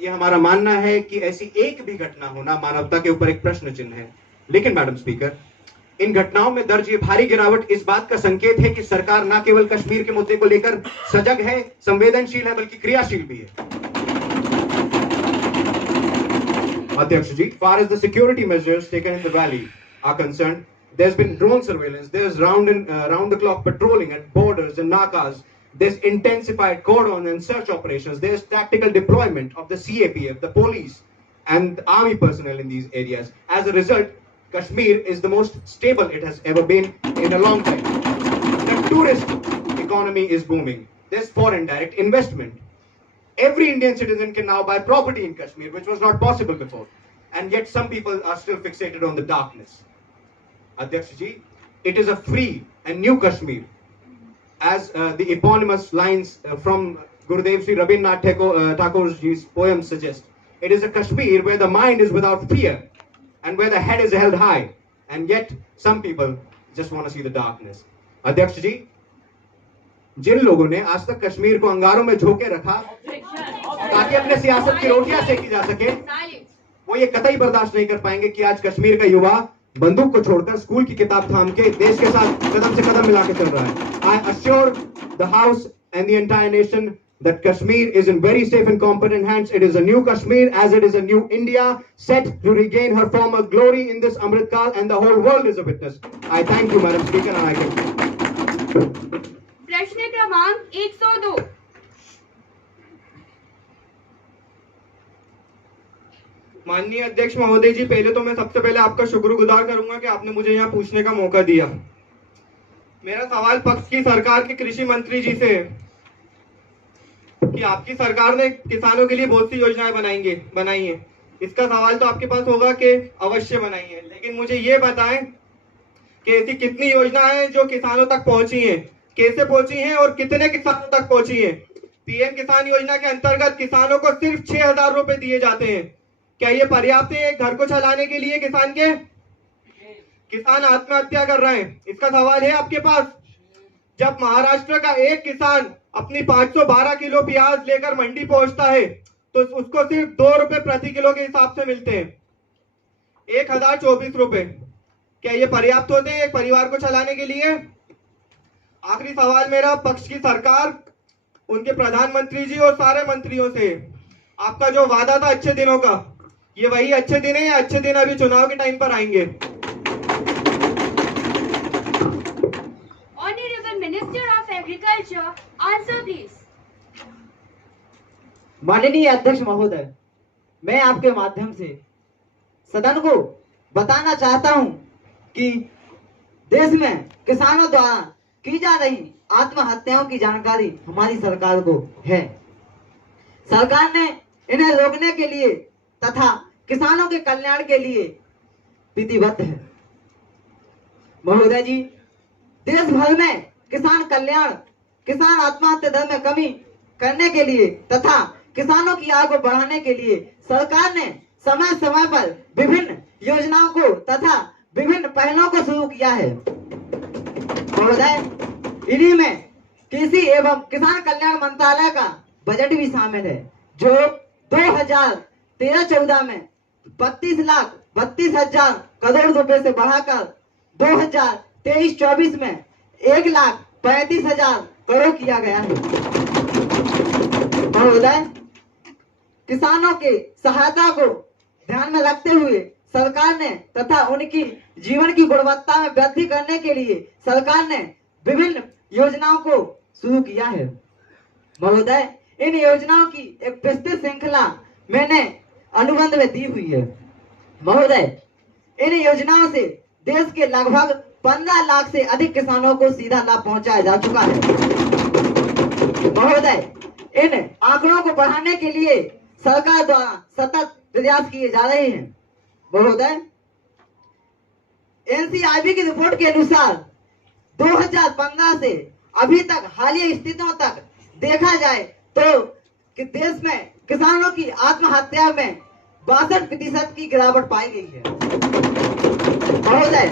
ये हमारा मानना है कि ऐसी एक भी घटना होना मानवता के ऊपर एक प्रश्न चिन्ह है। लेकिन मैडम स्पीकर, इन घटनाओं में दर्ज ये भारी गिरावट इस बात का संकेत है कि सरकार न केवल कश्मीर के मुद्दे को लेकर सजग है, संवेदनशील है, बल्कि क्रियाशील भी है। अध्यक्ष जी, far as the security measures taken in the valley are concerned, there's been drone surveillance, there's round the clock patrolling at borders and nakas, there's intensified cordon and search operations, there's tactical deployment of the CAPF, the police and army personnel in these areas. As a result, Kashmir is the most stable it has ever been in a long time. The tourist economy is booming. There's foreign direct investment. Every Indian citizen can now buy property in Kashmir, which was not possible before. And yet some people are still fixated on the darkness. Adhyaksh ji, it is a free and new Kashmir. As the eponymous lines from Gurudev Sri Rabindranath Tagore's poem suggest, it is a Kashmir where the mind is without fear and where the head is held high. And yet some people just want to see the darkness. Adhyaksh ji, जिन लोगों ने आज तक कश्मीर को अंगारों में झोंके रखा ताकि अपने सियासत की रोटियां सेकी जा सके, वो ये कतई बर्दाश्त नहीं कर पाएंगे कि आज कश्मीर का युवा बंदूक को छोड़कर स्कूल की किताब थाम के देश के साथ कदम से कदम मिला के चल रहा है। I assure the House and the entire nation that Kashmir is in very safe and competent hands. It is a new Kashmir, as it is a new India, set to regain her former glory in this Amrit Kaal, and the whole world is a witness. I thank you, Madam Speaker, and I conclude. प्रश्न क्रमांक 102। माननीय अध्यक्ष महोदय जी, पहले तो मैं सबसे पहले आपका शुक्रगुजार करूंगा कि आपने मुझे यहाँ पूछने का मौका दिया। मेरा सवाल पक्ष की सरकार के कृषि मंत्री जी से है कि आपकी सरकार ने किसानों के लिए बहुत सी योजनाएं बनाई हैं। इसका सवाल तो आपके पास होगा कि अवश्य बनाई है, लेकिन मुझे ये बताएं कि ऐसी कितनी योजनाएं हैं जो किसानों तक पहुंची हैं, कैसे पहुंची हैं और कितने किसानों तक पहुंची हैं। पीएम किसान योजना के अंतर्गत किसानों को सिर्फ 6,000 रुपए दिए जाते हैं। क्या ये पर्याप्त है घर को चलाने के लिए? किसान आत्महत्या कर रहे हैं। इसका सवाल है आपके पास। जब महाराष्ट्र का एक किसान अपनी 512 किलो प्याज लेकर मंडी पहुंचता है तो उसको सिर्फ 2 रुपए प्रति किलो के हिसाब से मिलते हैं, 1024 रुपए। क्या ये पर्याप्त होते हैं एक परिवार को चलाने के लिए? आखिरी सवाल मेरा पक्ष की सरकार, उनके प्रधानमंत्री जी और सारे मंत्रियों से, आपका जो वादा था अच्छे दिनों का, ये वही अच्छे दिन है या अच्छे दिन अभी चुनाव के टाइम पर आएंगे? Honourable minister of agriculture, answer please. माननीय अध्यक्ष महोदय, मैं आपके माध्यम से सदन को बताना चाहता हूं कि देश में किसानों द्वारा की जा रही आत्महत्याओं की जानकारी हमारी सरकार को है। सरकार ने इन्हें रोकने के लिए तथा किसानों के कल्याण के लिए प्रतिबद्ध है। महोदय जी, देश भर में किसान कल्याण, किसान आत्महत्या दर में कमी करने के लिए तथा किसानों की आय को बढ़ाने के लिए सरकार ने समय समय पर विभिन्न योजनाओं को तथा विभिन्न पहलों को शुरू किया है। महोदय, इन्हीं में कृषि एवं किसान कल्याण मंत्रालय का बजट भी शामिल है, जो 2013-14 में 32,32,000 करोड़ रुपए से बढ़ाकर 2023-24 में 1,35,000 करोड़ किया गया है। महोदय, किसानों के सहायता को ध्यान में रखते हुए सरकार ने तथा उनकी जीवन की गुणवत्ता में वृद्धि करने के लिए सरकार ने विभिन्न योजनाओं को शुरू किया है। महोदय, इन योजनाओं की एक विस्तृत श्रृंखला मैंने अनुबंध में दी हुई है। महोदय, इन योजनाओं से देश के लगभग 15 लाख से अधिक किसानों को सीधा लाभ पहुंचाया जा चुका है। महोदय, इन आंकड़ों को बढ़ाने के लिए सरकार द्वारा सतत प्रयास किए जा रहे हैं। महोदय, एनसीआरबी की रिपोर्ट के अनुसार 2015 से अभी तक हालिया स्थितियों तक देखा जाए तो कि देश में किसानों की आत्महत्या में 62% की गिरावट पाई गई है। महोदय,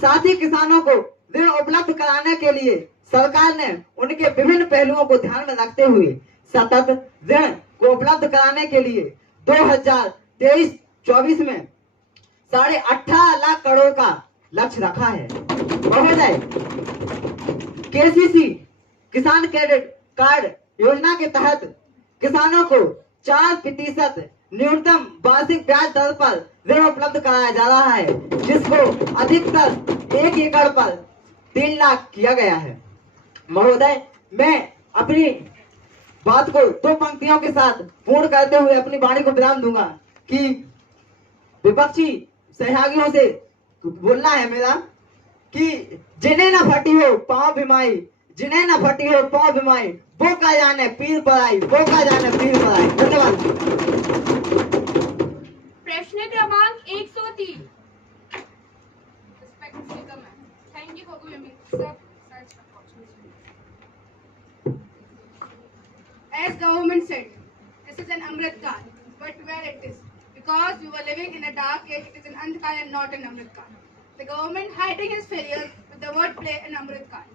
साथ ही किसानों को ऋण उपलब्ध कराने के लिए सरकार ने उनके विभिन्न पहलुओं को ध्यान में रखते हुए सतत ऋण को उपलब्ध कराने के लिए 2023-24 में 18.5 लाख करोड़ का लक्ष्य रखा है। महोदय, केसीसी किसान क्रेडिट कार्ड योजना के तहत किसानों को 4% न्यूनतम वार्षिक ब्याज दर पर ऋण उपलब्ध कराया जा रहा है, जिसको अधिकतर 1 एकड़ पर 3 लाख किया गया है। महोदय, मैं अपनी बात को 2 पंक्तियों के साथ पूर्ण करते हुए अपनी वाणी को विराम दूंगा कि विपक्षी सहयोगियों से बोलना है मेरा कि जिन्हें न फटी हो पाँव भिमाई, जिन्हें न फटी हो पाँव भिमाई, वो का जाने पीर पर आई, वो का जाने पीर पर आई। धन्यवाद। प्रश्न क्रमांक 103। Thank you for giving me such opportunity. As government said, this is an Amrit Kaal, but where it is? Because we were living in a dark age, it is an Andhkal and not an Amrit Kaal. The government hiding its failures with the wordplay in Amrit Kaal.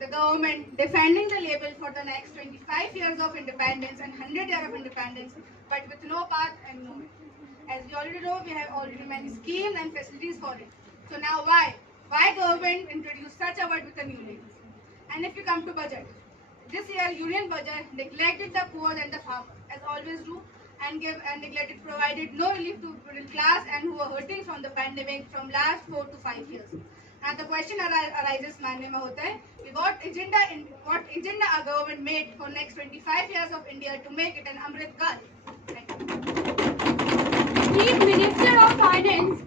The government defending the label for the next 25 years of independence and 100 years of independence, but with no path and no way. As we already know, we have already many schemes and facilities for it. So now why? Why government introduced such a word with a new label? And if you come to budget, this year union budget neglected the poor and the farmers, as always do, and neglected provided no relief to middle class and who were hurting from the pandemic from last 4 to 5 years. And the question arises, Manya Mahoday, what agenda our government made for next 25 years of India to make it an Amrit Kaal? Thank you. Chief Minister of Finance